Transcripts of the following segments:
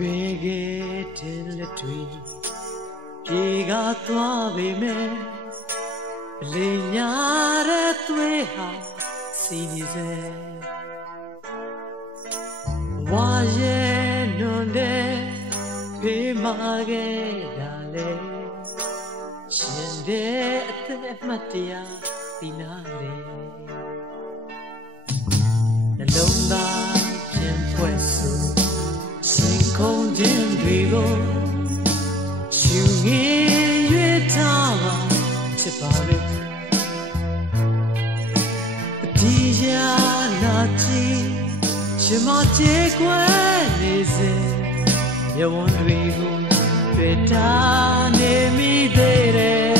ငယ်တဲ့လက်တွေပြေကသွားပေမဲ့အလေးညာတဲ့သွေးဟာစီနေစေဝါရဲ့နွန်တဲ့ဖေးမာခဲ့တာလေရှင်တဲ့အသက်မှတ်တရားဒီနာလေ တွေကိုရှူငင်ရွေးထားပါချစ်ပါလေဒီရာနာကြည့်ရှင်မကြေကွယ်နေစေမြဝန်းတွေကိုတွေ့တာနေမိသေးတယ်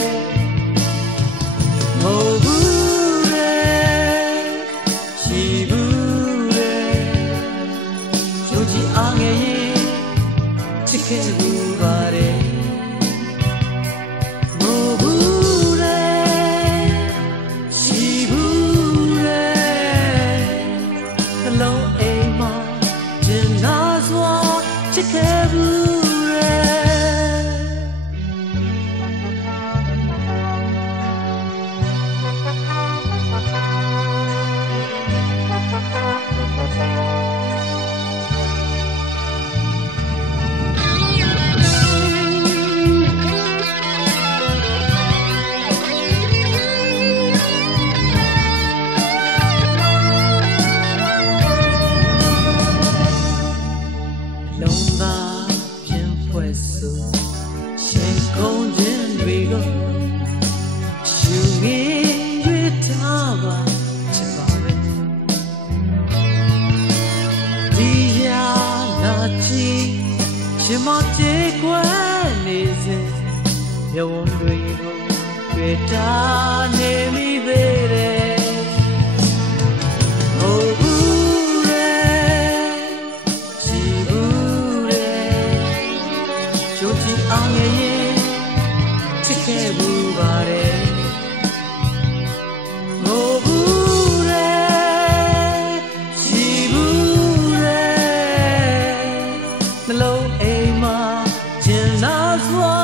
မဟုတ်ဘူးလေရှိဘူးလေကြိုးကြည့်အားငယ် ရ မကြေကွယ်နေစေမြဝန်းတွေကိုတွေ့တာနေမိသေးတယ် Oh, ooh, ရှိဘူးလေကြိုးကြည့်အောင်ရဲ့ချစ်ခဲ့ဘူးပါတယ် င်လာစွာ